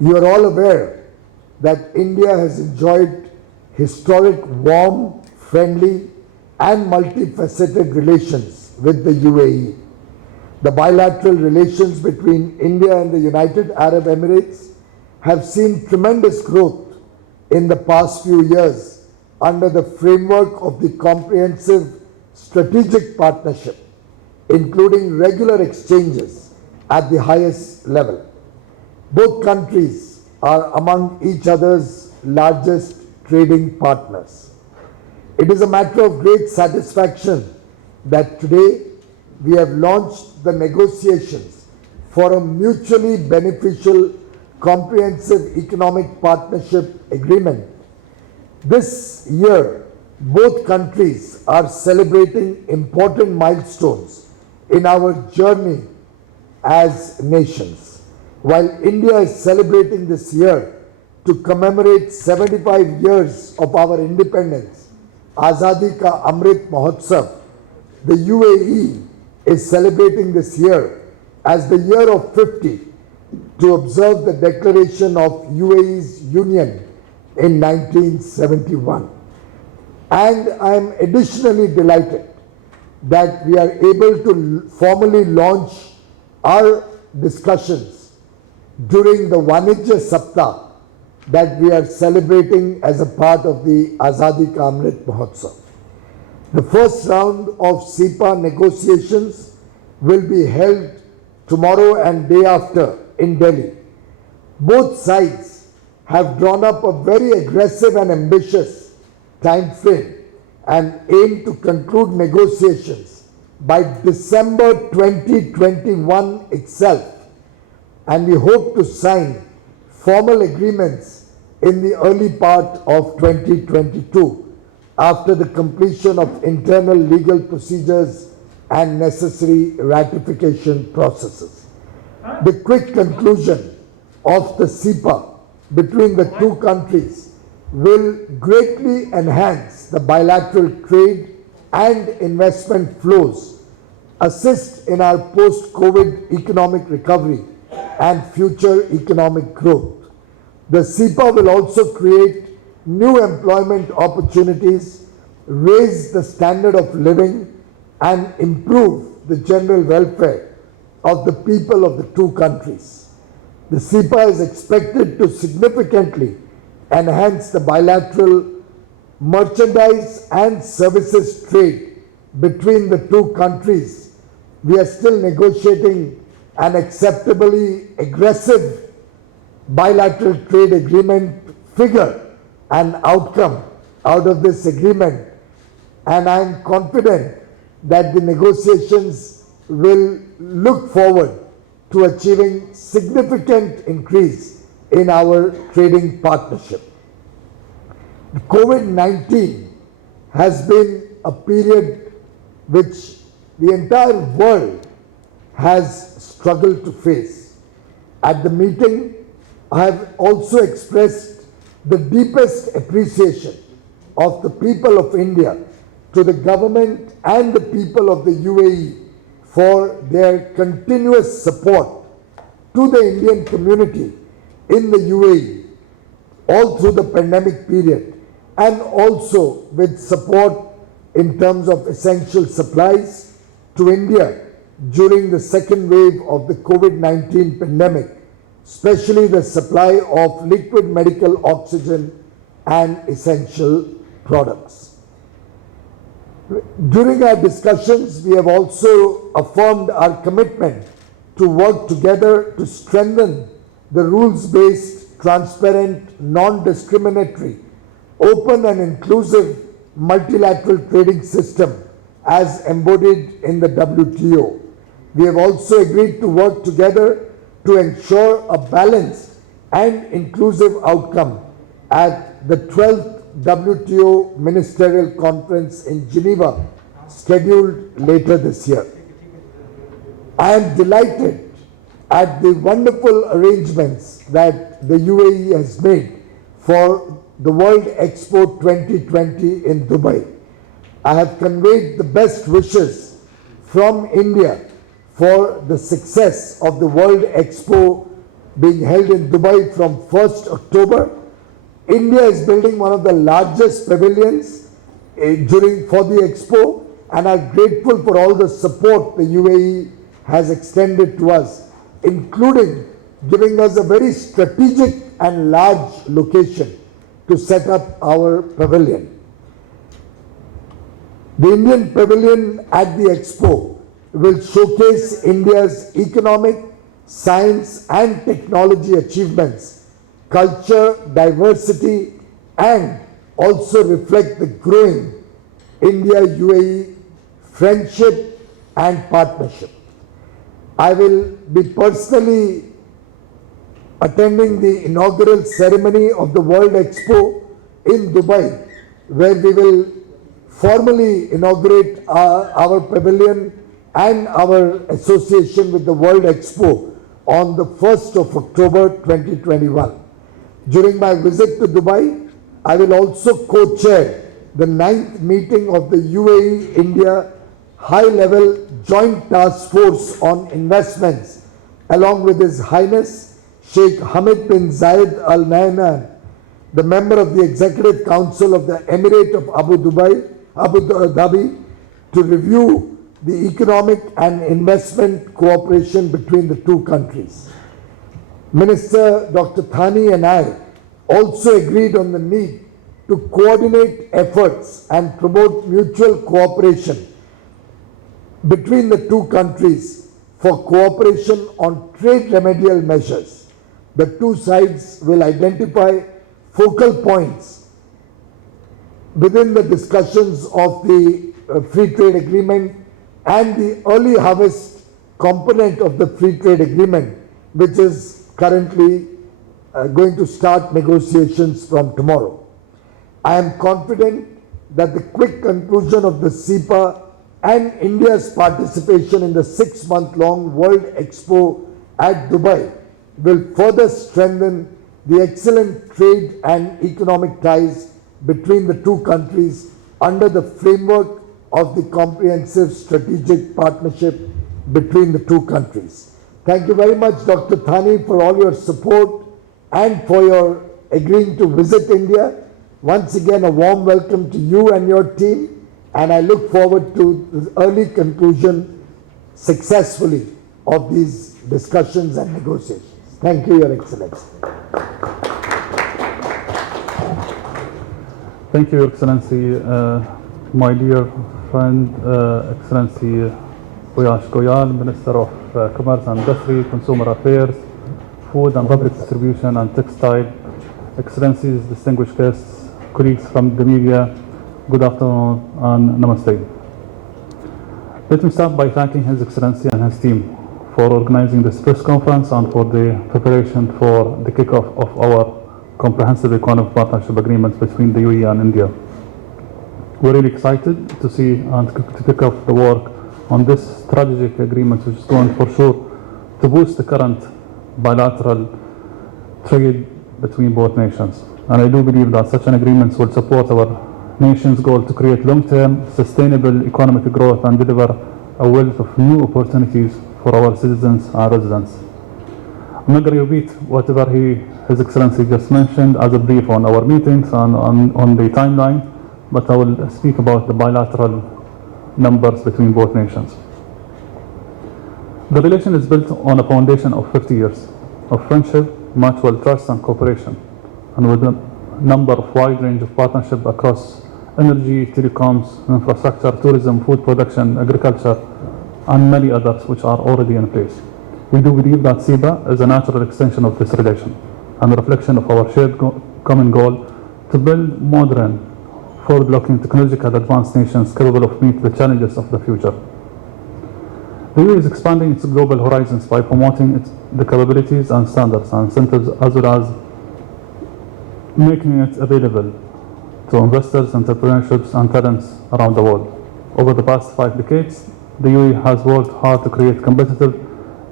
You are all aware that India has enjoyed historic, warm, friendly, and multifaceted relations with the UAE. The bilateral relations between India and the United Arab Emirates have seen tremendous growth in the past few years under the framework of the comprehensive strategic partnership, including regular exchanges at the highest level. Both countries are among each other's largest trading partners. It is a matter of great satisfaction that today we have launched the negotiations for a mutually beneficial comprehensive economic partnership agreement. This year, both countries are celebrating important milestones in our journey as nations. While India is celebrating this year to commemorate 75 years of our independence, Azadi Ka Amrit Mahotsav, the UAE is celebrating this year as the year of 50 to observe the declaration of UAE's union in 1971. And I am additionally delighted that we are able to formally launch our discussions during the Vanijya Saptah that we are celebrating as a part of the Azadi Ka Amrit Mahotsav. The first round of CEPA negotiations will be held tomorrow and day after in Delhi. Both sides have drawn up a very aggressive and ambitious time frame and aim to conclude negotiations by December 2021 itself, and we hope to sign formal agreements in the early part of 2022 after the completion of internal legal procedures and necessary ratification processes. The quick conclusion of the CEPA between the two countries will greatly enhance the bilateral trade and investment flows, assist in our post-COVID economic recovery and future economic growth. The CEPA will also create new employment opportunities, raise the standard of living, and improve the general welfare of the people of the two countries. The CEPA is expected to significantly enhance the bilateral merchandise and services trade between the two countries. We are still negotiating an acceptably aggressive bilateral trade agreement figure and outcome out of this agreement, and I am confident that the negotiations will look forward to achieving significant increase in our trading partnership. COVID-19 has been a period which the entire world has struggled to face. At the meeting, I have also expressed the deepest appreciation of the people of India to the government and the people of the UAE for their continuous support to the Indian community in the UAE all through the pandemic period, and also with support in terms of essential supplies to India during the second wave of the COVID-19 pandemic, especially the supply of liquid medical oxygen and essential products. During our discussions, we have also affirmed our commitment to work together to strengthen the rules-based, transparent, non-discriminatory, open and inclusive multilateral trading system as embodied in the WTO. We have also agreed to work together to ensure a balanced and inclusive outcome at the 12th WTO Ministerial Conference in Geneva, scheduled later this year. I am delighted at the wonderful arrangements that the UAE has made for the World Expo 2020 in Dubai. I have conveyed the best wishes from India for the success of the World Expo being held in Dubai from 1st October. India is building one of the largest pavilions for the expo, and are grateful for all the support the UAE has extended to us, including giving us a very strategic and large location to set up our pavilion. The Indian pavilion at the expo will showcase India's economic, science and technology achievements, culture, diversity, and also reflect the growing India-UAE friendship and partnership. I will be personally attending the inaugural ceremony of the World Expo in Dubai, where we will formally inaugurate our pavilion and our association with the World Expo on the 1st of October 2021. During my visit to Dubai, I will also co-chair the 9th meeting of the UAE-India High-Level Joint Task Force on Investments, along with His Highness Sheikh Hamad bin Zayed Al Nahyan, the member of the Executive Council of the Emirate of Abu Dhabi, to review the economic and investment cooperation between the two countries. Minister Dr. Thani and I also agreed on the need to coordinate efforts and promote mutual cooperation between the two countries for cooperation on trade remedial measures. The two sides will identify focal points within the discussions of the free trade agreement and the early harvest component of the free trade agreement, which is currently going to start negotiations from tomorrow. I am confident that the quick conclusion of the CEPA and India's participation in the 6-month-long World Expo at Dubai will further strengthen the excellent trade and economic ties between the two countries under the framework of the comprehensive strategic partnership between the two countries. Thank you very much, Dr. Thani, for all your support and for your agreeing to visit India. Once again, a warm welcome to you and your team, and I look forward to the early conclusion successfully of these discussions and negotiations. Thank you, Your Excellency. Thank you, Your Excellency. My dear friend, Excellency Boyash Goyal, Minister of Commerce and Industry, Consumer Affairs, Food and Public Distribution and Textile, Excellencies, distinguished guests, colleagues from the media, good afternoon and namaste. Let me start by thanking His Excellency and his team for organizing this press conference and for the preparation for the kickoff of our comprehensive economic partnership agreements between the UAE and India. We're really excited to see and to kick off the work on this strategic agreement, which is going for sure to boost the current bilateral trade between both nations. And I do believe that such an agreement will support our nation's goal to create long-term sustainable economic growth and deliver a wealth of new opportunities for our citizens and residents. I'm not going to repeat whatever His Excellency just mentioned as a brief on our meetings and on the timeline, but I will speak about the bilateral numbers between both nations. The relation is built on a foundation of 50 years of friendship, mutual trust and cooperation, and with a number of wide range of partnership across energy, telecoms, infrastructure, tourism, food production, agriculture, and many others which are already in place. We do believe that CEPA is a natural extension of this relation and a reflection of our shared common goal to build modern, forward-looking, technologically advanced nations capable of meeting the challenges of the future. The UAE is expanding its global horizons by promoting the capabilities and standards and incentives, as well as making it available to investors, entrepreneurships, and talents around the world. Over the past 5 decades, the UAE has worked hard to create competitive,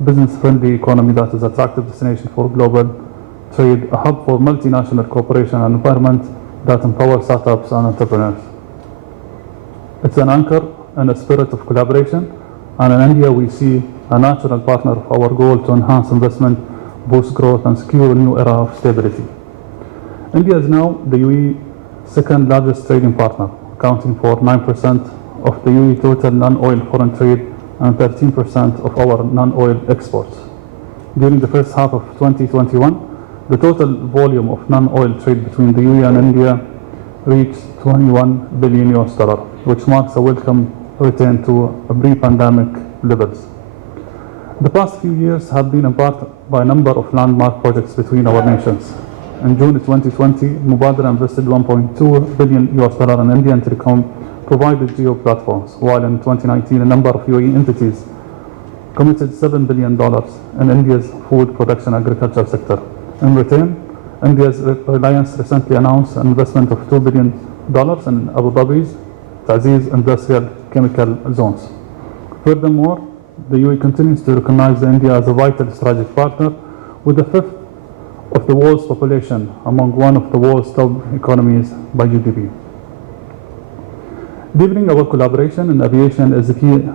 business-friendly economy that is an attractive destination for global trade, a hub for multinational cooperation, and environment that empowers startups and entrepreneurs. It's an anchor and a spirit of collaboration, and in India we see a natural partner of our goal to enhance investment boost growth, and secure a new era of stability. India is now the UAE second largest trading partner, accounting for 9% of the UAE total non-oil foreign trade and 13% of our non-oil exports. During the first half of 2021, the total volume of non-oil trade between the UAE and India reached $21 billion, which marks a welcome return to pre-pandemic levels. The past few years have been marked by a number of landmark projects between our nations. In June 2020, Mubadala invested $1.2 billion in Indian Telecom provided geo platforms, while in 2019 a number of UAE entities committed $7 billion in India's food production agriculture sector. In return, India's Reliance recently announced an investment of $2 billion in Abu Dhabi's Ta'ziz industrial chemical zones. Furthermore, the UAE continues to recognize India as a vital strategic partner with a fifth of the world's population among one of the world's top economies by GDP. Deepening our collaboration in aviation is the key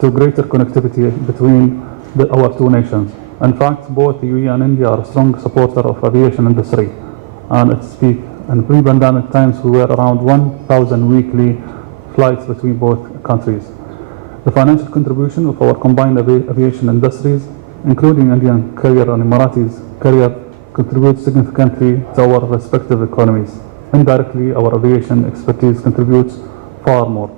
to greater connectivity between our two nations. In fact, both the UAE and India are strong supporters of aviation industry, and at its peak in pre-pandemic times we were around 1,000 weekly flights between both countries. The financial contribution of our combined aviation industries, including Indian carrier and Emiratis carrier, contributes significantly to our respective economies. Indirectly, our aviation expertise contributes far more.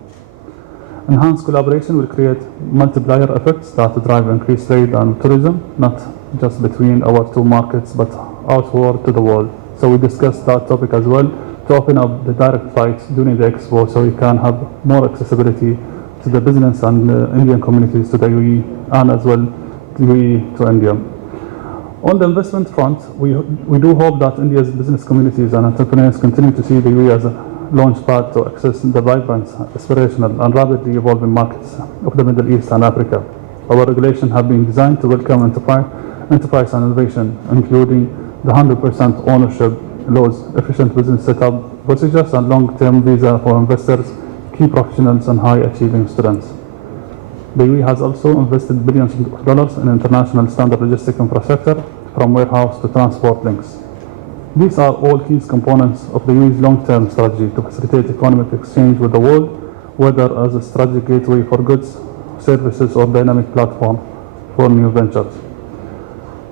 Enhanced collaboration will create multiplier effects that drive increased trade and tourism, not just between our two markets, but outward to the world. So we discussed that topic as well, to open up the direct flights during the expo so we can have more accessibility to the business and Indian communities to the UAE, and as well the UAE to India. On the investment front, we do hope that India's business communities and entrepreneurs continue to see the UAE as a launch pad to access the vibrant, aspirational and rapidly evolving markets of the Middle East and Africa. Our regulations have been designed to welcome enterprise and innovation, including the 100% ownership laws, efficient business setup procedures and long-term visa for investors, key professionals and high-achieving students. The UAE has also invested billions of dollars in international standard logistic infrastructure, from warehouse to transport links. These are all key components of the UAE's long-term strategy to facilitate economic exchange with the world, whether as a strategic gateway for goods, services, or dynamic platform for new ventures.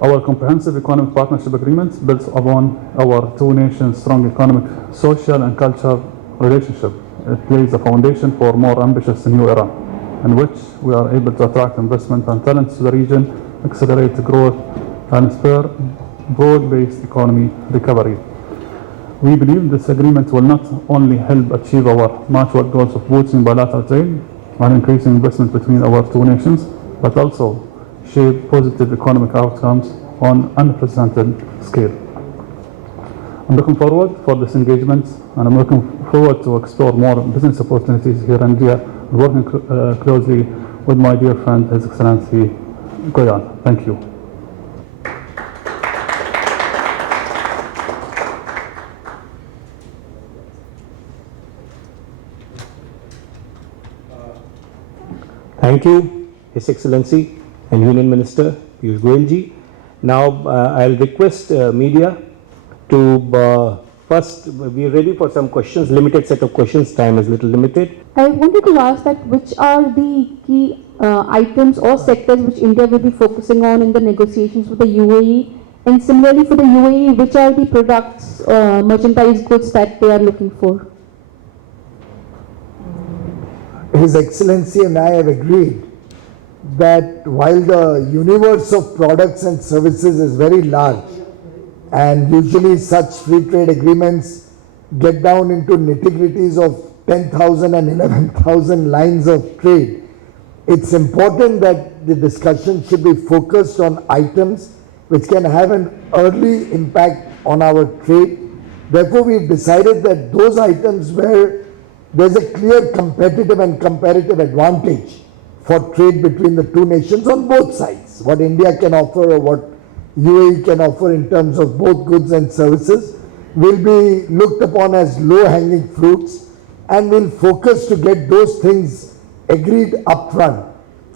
Our comprehensive economic partnership agreement builds upon our two nations' strong economic, social, and cultural relationship. It lays a foundation for a more ambitious new era, in which we are able to attract investment and talents to the region, accelerate growth, and spur broad-based economy recovery. We believe this agreement will not only help achieve our mutual goals of boosting bilateral trade and increasing investment between our two nations, but also shape positive economic outcomes on unprecedented scale. I'm looking forward for this engagement, and I'm looking forward to explore more business opportunities here in India, working closely with my dear friend, His Excellency Goyal. Thank you. Thank you, His Excellency and Union Minister Piyush Goyal ji. Now I'll request media to first, we are ready for some questions, limited set of questions, time is little limited. I wanted to ask that which are the key items or sectors which India will be focusing on in the negotiations with the UAE, and similarly for the UAE, which are the products, merchandise goods that they are looking for? His Excellency and I have agreed that while the universe of products and services is very large, and usually such free trade agreements get down into nitty-gritties of 10,000 and 11,000 lines of trade, it's important that the discussion should be focused on items which can have an early impact on our trade. Therefore, we've decided that those items where there's a clear competitive and comparative advantage for trade between the two nations on both sides, what India can offer or what UAE can offer in terms of both goods and services, will be looked upon as low-hanging fruits, and will focus to get those things agreed upfront.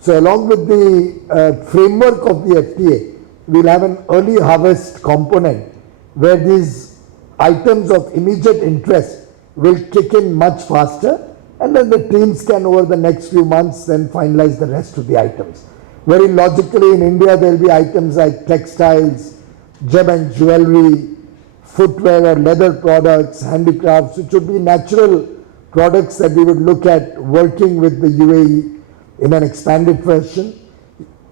So along with the framework of the FTA, we'll have an early harvest component where these items of immediate interest will kick in much faster, and then the teams can over the next few months then finalize the rest of the items. Very logically in India there will be items like textiles, gem and jewelry, footwear or leather products, handicrafts, which would be natural products that we would look at working with the UAE in an expanded fashion.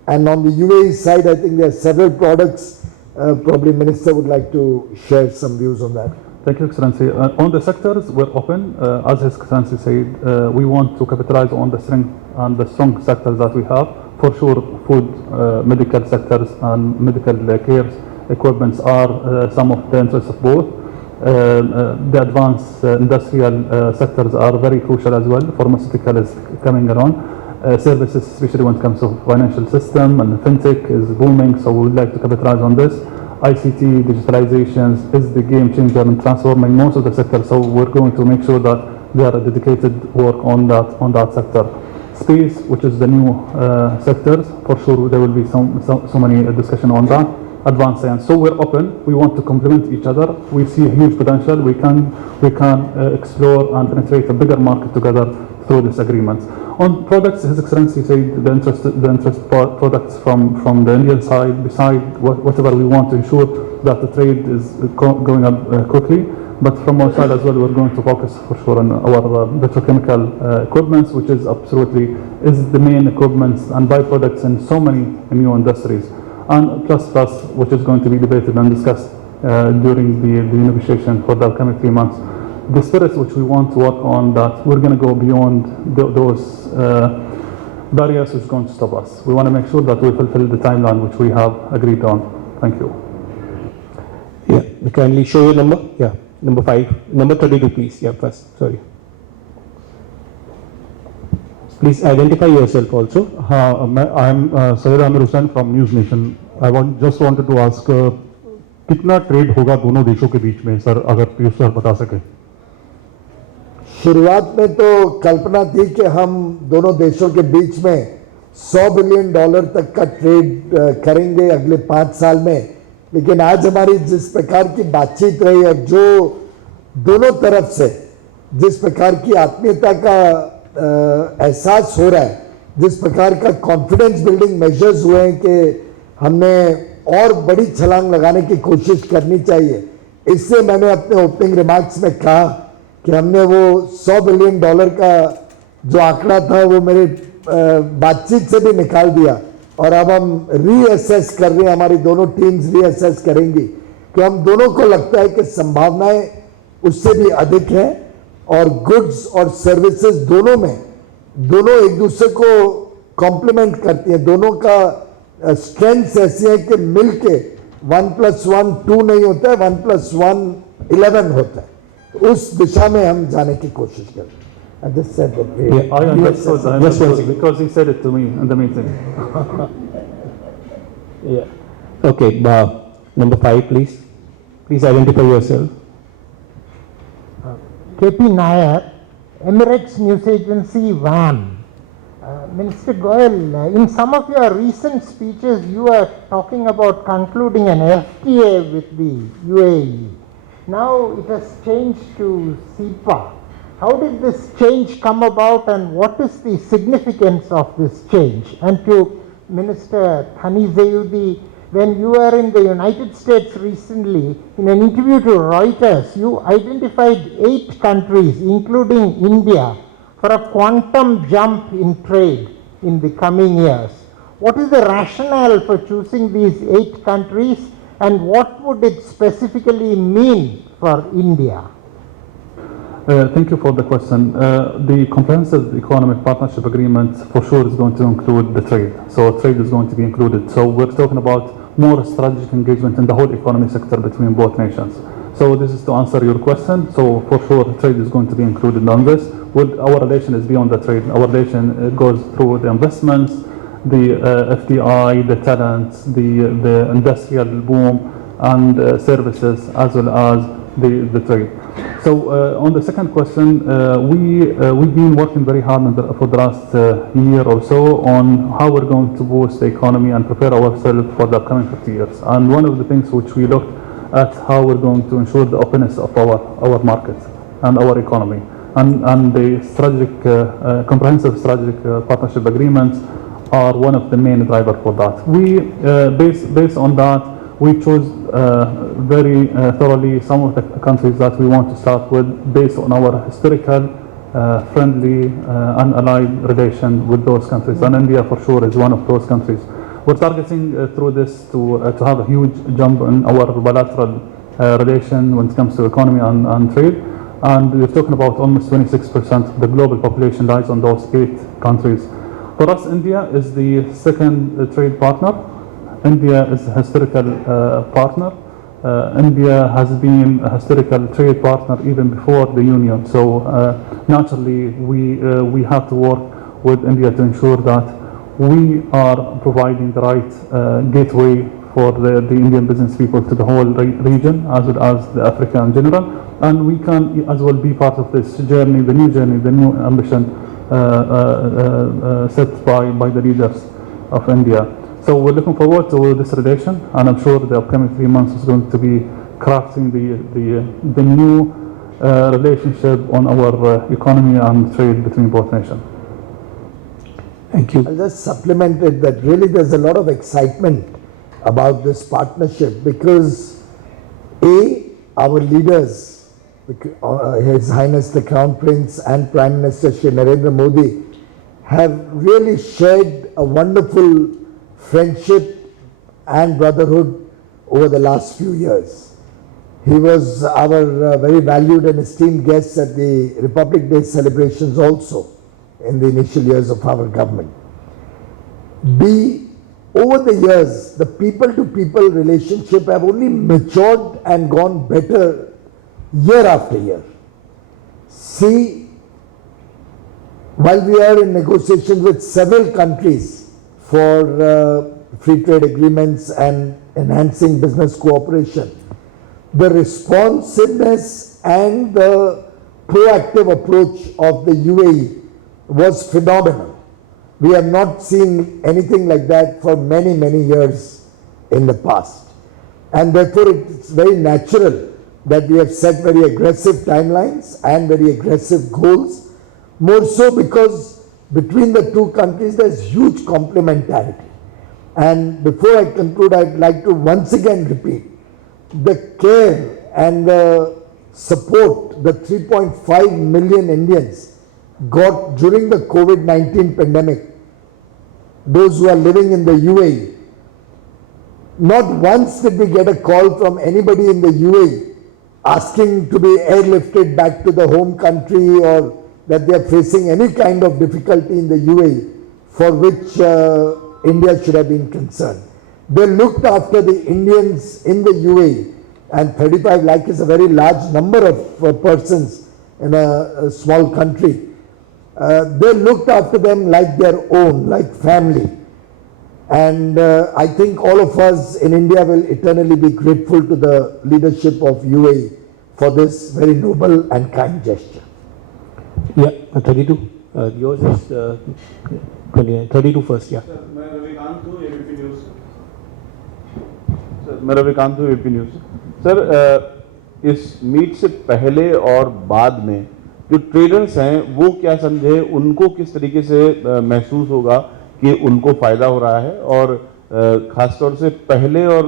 And on the UAE side, I think there are several products. Probably Minister would like to share some views on that. Thank you, Excellency. On the sectors, we're open. As His Excellency said, we want to capitalize on the strength and the strong sectors that we have. For sure, food, medical sectors and medical care equipments are some of the interests of both. The advanced industrial sectors are very crucial as well. Pharmaceutical is coming around. Services, especially when it comes to financial system and fintech, is booming, so we would like to capitalize on this. ICT, digitalizations is the game changer in transforming most of the sector, so we're going to make sure that there are dedicated work on that sector. Space, which is the new sectors, for sure there will be so many discussion on that. Advanced science, so we're open. We want to complement each other. We see a huge potential. We can explore and penetrate a bigger market together through this agreement. On products, His Excellency said the interest products from the Indian side, beside whatever we want to ensure that the trade is going up quickly. But from our side as well, we're going to focus for sure on our petrochemical equipments, which is absolutely the main equipments and byproducts in so many new industries. And plus, which is going to be debated and discussed during the negotiation for the upcoming 3 months. The spirits which we want to work on, that we're going to go beyond those barriers which are going to stop us. We want to make sure that we fulfill the timeline which we have agreed on. Thank you. Yeah, kindly show your number. Yeah, number 5, number 32, please. Yeah, first. Sorry. Please identify yourself also. I'm Syed Amir Hussain from News Nation. I just wanted to ask, कितना trade होगा दोनों देशों के बीच में, sir, अगर Piyush sir बता सके? शुरुआत में तो कल्पना थी कि हम दोनों देशों के बीच में $100 बिलियन तक का ट्रेड करेंगे अगले 5 साल में, लेकिन आज हमारी जिस प्रकार की बातचीत रही और जो दोनों तरफ से जिस प्रकार की आत्मीयता का एहसास हो रहा है, जिस प्रकार का कॉन्फिडेंस बिल्डिंग मेजर्स हुए हैं कि हमने और बड़ी छलांग लगाने की कोशिश करनी चाहिए, इससे मैंने अपने ओपनिंग रिमार्क्स में कहा कि हमने वो $100 बिलियन का जो आंकड़ा था वो मेरे बातचीत से भी निकाल दिया, और अब हम रीअसेस कर रहे हैं, हमारी दोनों टीम्स रीअसेस करेंगी कि हम दोनों को लगता है कि संभावनाएं उससे भी अधिक है, और गुड्स और सर्विसेज दोनों एक दूसरे को कॉम्प्लीमेंट करती हैं, दोनों का स्ट्रेंथ्स ऐसी है कि मिलके 1+1 2 नहीं होता है, 1+1 11 होता है। उस दिशा में हम जाने की कोशिश कर रहे हैं। I just said that we, I understood because he said it to me in the meeting. Yeah. Okay, number 5, please. Please identify yourself. KP Nair, Emirates News Agency, WAN. Minister Goyal, in some of your recent speeches, you are talking about concluding an FTA with the UAE. Now it has changed to CEPA. How did this change come about, and what is the significance of this change? And to Minister Thani Zayudi, when you were in the United States recently, in an interview to Reuters, you identified 8 countries, including India, for a quantum jump in trade in the coming years. What is the rationale for choosing these 8 countries, and what would it specifically mean for India? Thank you for the question. The Comprehensive Economic Partnership Agreement for sure is going to include the trade. So trade is going to be included. So we're talking about more strategic engagement in the whole economy sector between both nations. So this is to answer your question. So for sure trade is going to be included on this. Our relation is beyond the trade. Our relation goes through the investments, the FDI, the talents, the industrial boom, and services, as well as the trade. So on the second question, we've been working very hard for the last year or so on how we're going to boost the economy and prepare ourselves for the upcoming 50 years. And one of the things which we looked at how we're going to ensure the openness of our markets and our economy. And the strategic, comprehensive strategic partnership agreements are one of the main drivers for that. We, based on that, we chose very thoroughly some of the countries that we want to start with based on our historical, friendly and allied relation with those countries. And India for sure is one of those countries. We're targeting through this to have a huge jump in our bilateral relation when it comes to economy and trade. And we're talking about almost 26% of the global population lies on those 8 countries. For us, India is the second trade partner. India is a historical partner. India has been a historical trade partner even before the Union. So naturally, we have to work with India to ensure that we are providing the right gateway for the Indian business people to the whole region, as well as the Africa in general. And we can as well be part of this journey, the new ambition set by the leaders of India. So we're looking forward to this relation, and I'm sure the upcoming 3 months is going to be crafting the new relationship on our economy and trade between both nations. Thank you. I'll just supplement it that really there's a lot of excitement about this partnership because our leaders, His Highness the Crown Prince and Prime Minister Shri Narendra Modi have really shared a wonderful friendship and brotherhood over the last few years. He was our very valued and esteemed guest at the Republic Day celebrations also in the initial years of our government. Over the years, the people-to-people relationship have only matured and gone better year after year. See, while we are in negotiations with several countries for free trade agreements and enhancing business cooperation, the responsiveness and the proactive approach of the UAE was phenomenal. We have not seen anything like that for many, many years in the past. And therefore, it's very natural that we have set very aggressive timelines and very aggressive goals, more so because between the two countries there's huge complementarity. And before I conclude, I'd like to once again repeat the care and the support the 3.5 million Indians got during the COVID-19 pandemic. Those who are living in the UAE, not once did we get a call from anybody in the UAE asking to be airlifted back to the home country or that they are facing any kind of difficulty in the UAE for which India should have been concerned. They looked after the Indians in the UAE, and 35 lakh is a very large number of persons in a small country. They looked after them like their own, like family. And I think all of us in India will eternally be grateful to the leadership of UAE for this very noble and kind gesture. Yeah, 32. Yours is 29. 32 first, yeah. मैं रविकांत हूँ ABP news से। Sir मैं रविकांत हूँ ABP news से। Sir इस meet से पहले और बाद में जो ट्रेडर्स हैं वो क्या समझे, उनको किस तरीके से महसूस होगा कि उनको फायदा हो रहा है, और खासतौर से पहले और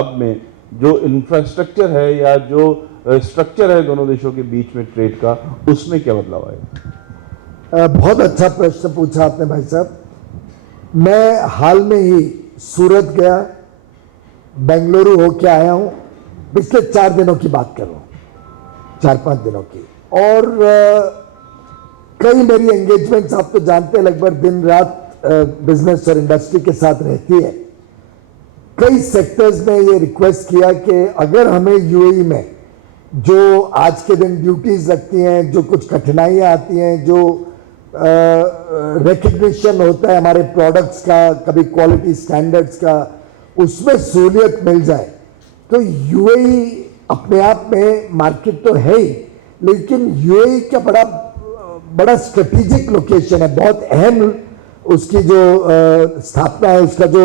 अब में जो इंफ्रास्ट्रक्चर है या जो स्ट्रक्चर है दोनों देशों के बीच में ट्रेड का, उसमें क्या बदलाव आएगा? बहुत अच्छा प्रश्न पूछा आपने भाई साहब। मैं हाल में ही सूरत गया, बेंगलुरु होके आया हूं, पिछले 4 दिनों की बात कर रहा हूं, 4-5 दिनों की, और कई मेरी एंगेजमेंट्स आप तो जानते हैं लगभग दिन रात बिजनेस और इंडस्ट्री के साथ रहती है। कई सेक्टर्स ने ये रिक्वेस्ट किया कि अगर हमें यूएई में जो आज के दिन ड्यूटीज लगती हैं, जो कुछ कठिनाइयां आती हैं, जो रिकग्निशन होता है हमारे प्रोडक्ट्स का, कभी क्वालिटी स्टैंडर्ड्स का, उसमें सहूलियत मिल जाए तो यूएई अपने आप में मार्केट तो है ही, लेकिन यूएई का बड़ा स्ट्रेटेजिक लोकेशन है, बहुत अहम उसकी जो स्थापना है, उसका जो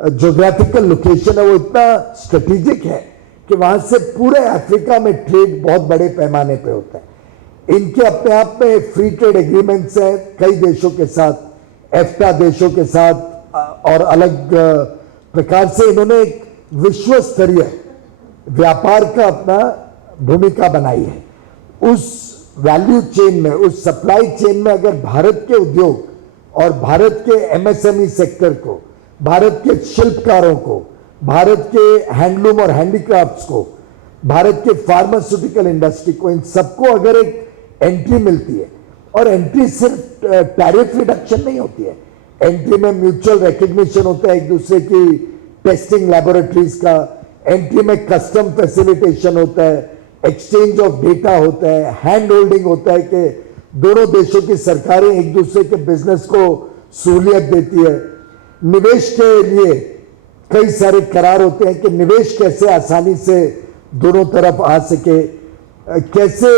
ज्योग्राफिकल लोकेशन है वो इतना स्ट्रेटेजिक है कि वहां से पूरे अफ्रीका में ट्रेड बहुत बड़े पैमाने पे होता है। इनके अपने आप में फ्री ट्रेड एग्रीमेंट्स हैं कई देशों के साथ, एफ्टा देशों के साथ, और अलग प्रकार से इन्होंने एक विश्व स्तरीय व्यापार का अपना भूमिका बनाई है। उस वैल्यू चेन में, उस सप्लाई चेन में अगर भारत के उद्योग और भारत के एमएसएमई सेक्टर को, भारत के शिल्पकारों को, भारत के हैंडलूम और हैंडीक्राफ्ट्स को, भारत के फार्मास्यूटिकल इंडस्ट्री को, इन सबको अगर एक एंट्री मिलती है, और एंट्री सिर्फ टैरिफ रिडक्शन नहीं होती है, एंट्री में म्यूचुअल रिकग्निशन होता है एक दूसरे की टेस्टिंग लैबोरेटरीज का, एंट्री में कस्टम फैसिलिटेशन होता है, एक्सचेंज ऑफ डेटा होता है, हैंड होल्डिंग होता है कि दोनों देशों की सरकारें एक दूसरे के बिजनेस को सहूलियत देती है। निवेश के लिए कई सारे करार होते हैं कि निवेश कैसे आसानी से दोनों तरफ आ सके, कैसे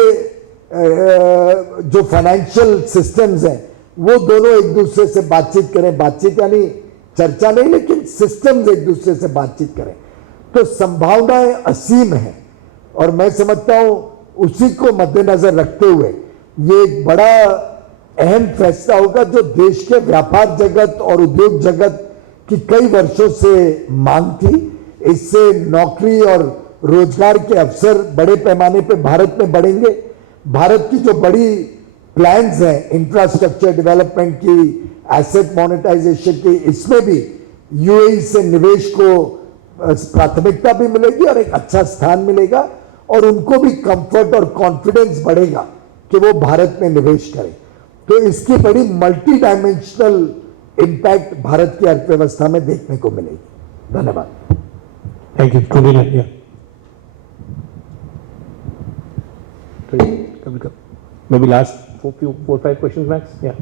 जो फाइनेंशियल सिस्टम्स हैं वो दोनों एक दूसरे से बातचीत करें, बातचीत यानी चर्चा नहीं, लेकिन सिस्टम्स एक दूसरे से बातचीत करें, तो संभावनाएं असीम हैं। और मैं समझता हूं उसी को मद्देनजर रखते हुए ये एक बड़ा अहम फैसला होगा जो देश के व्यापार जगत और उद्योग जगत की कई वर्षों से मांग थी। इससे नौकरी और रोजगार के अवसर बड़े पैमाने पर भारत में बढ़ेंगे। भारत की जो बड़ी प्लान्स हैं इंफ्रास्ट्रक्चर डेवलपमेंट की, एसेट मोनेटाइजेशन की, इसमें भी यूएई से निवेश को प्राथमिकता भी मिलेगी और एक अच्छा स्थान मिलेगा, और उनको भी कंफर्ट और कॉन्फिडेंस बढ़ेगा कि वो भारत में निवेश करें। तो इसकी बड़ी मल्टी डायमेंशनल इम्पैक्ट भारत की अर्थव्यवस्था में देखने को मिलेगी। धन्यवाद। Thank you. Trudy, yeah. Maybe last 4-5 questions max. Yeah.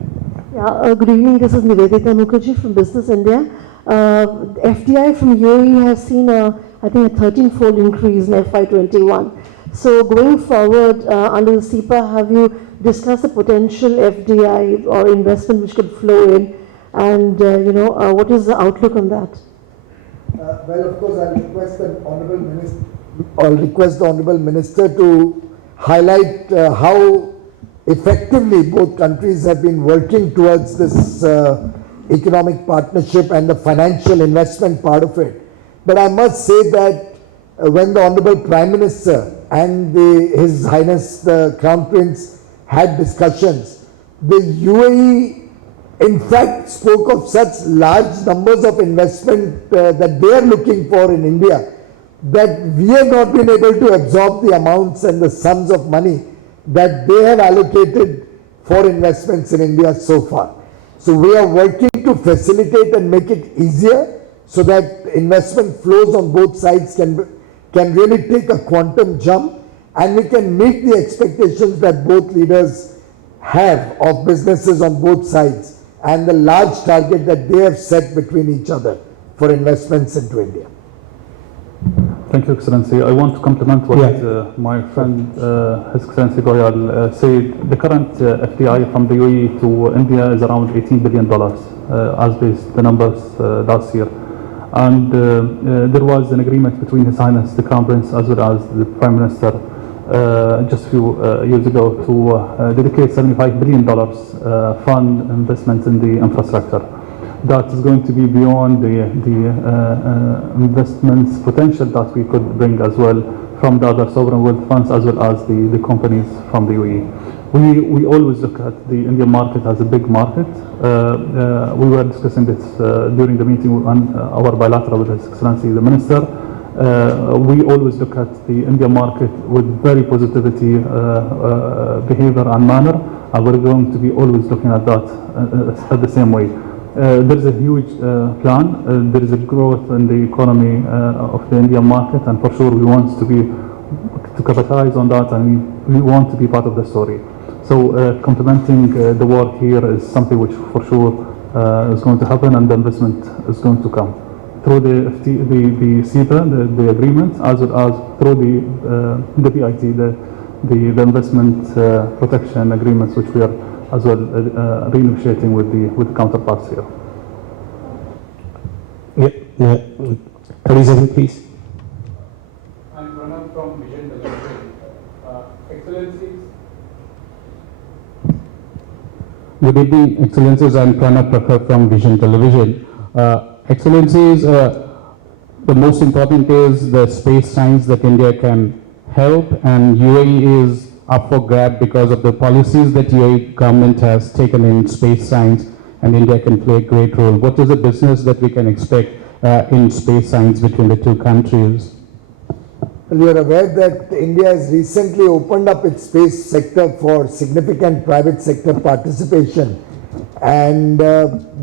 Yeah, good evening. This is Nivedita Mukherjee from Business India. FDI from UAE has seen I think a 13-fold increase in FY21. So going forward under the CEPA, have you discussed the potential FDI or investment which could flow in, and what is the outlook on that? Well, of course, I'll request the Honorable Minister to highlight how effectively both countries have been working towards this economic partnership and the financial investment part of it. But I must say that when the Honorable Prime Minister and His Highness the Crown Prince had discussions, the UAE in fact spoke of such large numbers of investment that they are looking for in India, that we have not been able to absorb the amounts and the sums of money that they have allocated for investments in India so far. So we are working to facilitate and make it easier so that investment flows on both sides can really take a quantum jump, and we can meet the expectations that both leaders have of businesses on both sides and the large target that they have set between each other for investments into India. Thank you, Excellency. I want to compliment what my friend, His Excellency Goyal, said. The current FDI from the UAE to India is around $18 billion, as based the numbers last year. And there was an agreement between His Highness the Crown Prince as well as the Prime Minister just a few years ago to dedicate $75 billion fund investments in the infrastructure. That is going to be beyond the investments potential that we could bring as well from the other sovereign wealth funds as well as the companies from the UAE. We always look at the Indian market as a big market. We were discussing this during the meeting on our bilateral with His Excellency the Minister. We always look at the Indian market with very positivity behavior and manner, and we're going to be always looking at that at the same way. There is a huge plan. There is a growth in the economy of the Indian market, and for sure we want to capitalize on that, and we want to be part of the story. So complementing the work here is something which for sure is going to happen, and the investment is going to come. through the CETA, the agreement, as well as through the PIT, the investment protection agreements, which we are as well renegotiating with the counterparts here. Yeah, 30 seconds, please. I'm Pranav from Vision Television. Excellencies. Good evening, Excellencies. I'm Pranav Prakhar from Vision Television. Excellencies, the most important is the space science that India can help, and UAE is up for grab because of the policies that UAE government has taken in space science, and India can play a great role. What is the business that we can expect in space science between the two countries? You are aware that India has recently opened up its space sector for significant private sector participation, and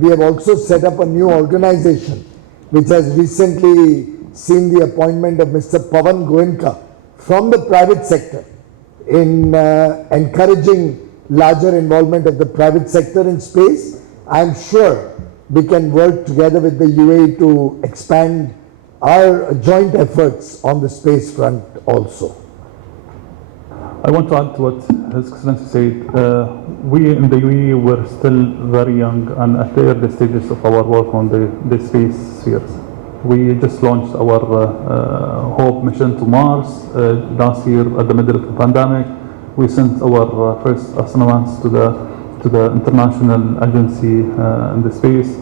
we have also set up a new organization which has recently seen the appointment of Mr. Pawan Goenka from the private sector in encouraging larger involvement of the private sector in space. I am sure we can work together with the UAE to expand our joint efforts on the space front also. I want to add to what His Excellency said. We in the UAE were still very young and at the early stages of our work on the space spheres. We just launched our HOPE mission to Mars last year at the middle of the pandemic. We sent our first astronauts to the international agency in the space,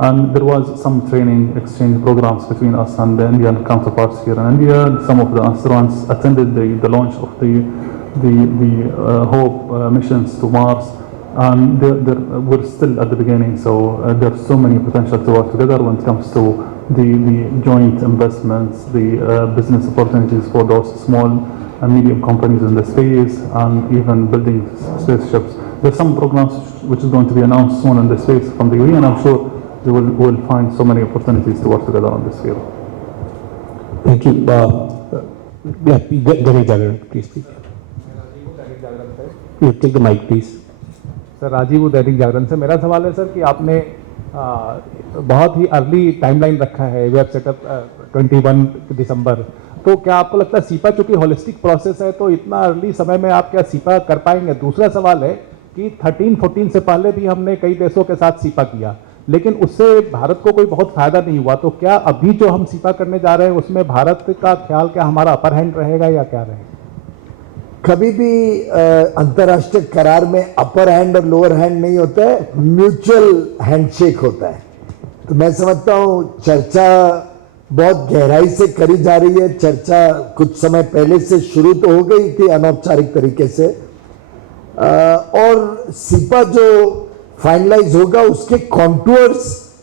and there was some training exchange programs between us and the Indian counterparts here in India. Some of the astronauts attended the launch of the HOPE missions to Mars, and we're still at the beginning, so there's so many potential to work together when it comes to the joint investments, the business opportunities for those small and medium companies in the space, and even building spaceships. There's some programs which is going to be announced soon in the space from the UAE, and I'm sure they will find so many opportunities to work together on this field. Thank you. Dainik Jagran, please speak. You take the mic, please. Sir Rajiv Dainik Jagran से मेरा सवाल है sir कि आपने बहुत ही early timeline रखा है web setup 21 दिसंबर, तो क्या आपको लगता है सीपा चूंकि होलिस्टिक प्रोसेस है तो इतना अर्ली समय में आप क्या सीपा कर पाएंगे? दूसरा सवाल है कि 13-14 से पहले भी हमने कई देशों के साथ सीपा किया, लेकिन उससे भारत को कोई बहुत फायदा नहीं हुआ, तो क्या अभी जो हम सीपा करने जा रहे हैं उसमें भारत का ख्याल क्या हमारा अपर हैंड रहेगा या क्या रहेगा? कभी भी अंतर्राष्ट्रीय करार में अपर हैंड और लोअर हैंड नहीं होता है, म्यूचुअल हैंडशेक होता है। तो मैं समझता हूँ चर्चा बहुत गहराई से करी जा रही है। चर्चा कुछ समय पहले से शुरू तो हो गई थी अनौपचारिक तरीके से, और सीपा जो फाइनलाइज होगा उसके कॉन्टूर्स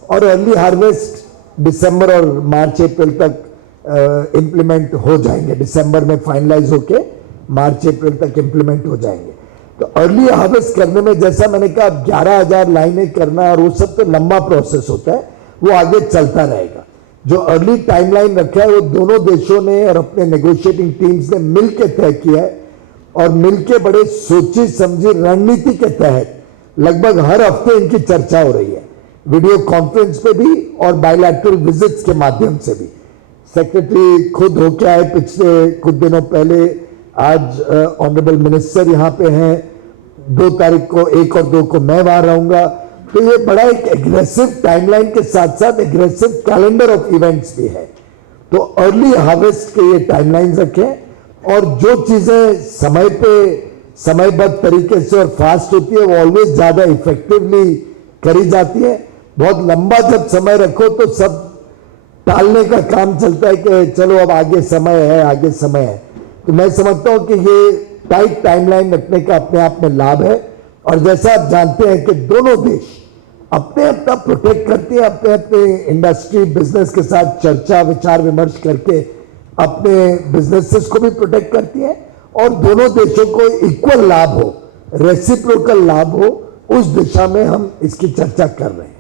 और अर्ली हार्वेस्ट दिसंबर और मार्च अप्रैल तक इम्प्लीमेंट हो जाएंगे। दिसंबर में फाइनलाइज होके मार्च अप्रैल तक इम्प्लीमेंट हो जाएंगे। तो अर्ली हार्वेस्ट करने में जैसा मैंने कहा 11,000 लाइनें करना और वो सब तो लंबा प्रोसेस होता है, वो आगे चलता रहेगा। जो अर्ली टाइमलाइन रखा है वो दोनों देशों ने और अपने नेगोशिएटिंग टीम्स ने मिलकर तय किया है, और मिलकर बड़े सोची समझी रणनीति के तहत लगभग हर हफ्ते इनकी चर्चा हो रही है, वीडियो कॉन्फ्रेंस पे भी और बायलैटरल विजिट्स के माध्यम से भी। सेक्रेटरी खुद होके आए पिछले कुछ दिनों पहले, आज ऑनरेबल मिनिस्टर यहाँ पे हैं, 2 तारीख को 1 और 2 को मैं वहां रहूंगा। तो ये बड़ा एक एग्रेसिव टाइमलाइन के साथ साथ एग्रेसिव कैलेंडर ऑफ इवेंट्स भी है। तो अर्ली हार्वेस्ट के ये टाइमलाइंस रखें, और जो चीजें समय पे समयबद्ध तरीके से और फास्ट होती है वो ऑलवेज ज्यादा इफेक्टिवली करी जाती है। बहुत लंबा जब समय रखो तो सब टालने का काम चलता है कि चलो अब आगे समय है, आगे समय है। तो मैं समझता हूं कि ये टाइट टाइमलाइन रखने का अपने आप में लाभ है, और जैसा आप जानते हैं कि दोनों देश अपने अपना प्रोटेक्ट करते हैं, अपने अपने इंडस्ट्री बिजनेस के साथ चर्चा विचार विमर्श करके अपने बिजनेसेस को भी प्रोटेक्ट करती है, और दोनों देशों को इक्वल लाभ हो, रेसिप्रोकल लाभ हो, उस दिशा में हम इसकी चर्चा कर रहे हैं।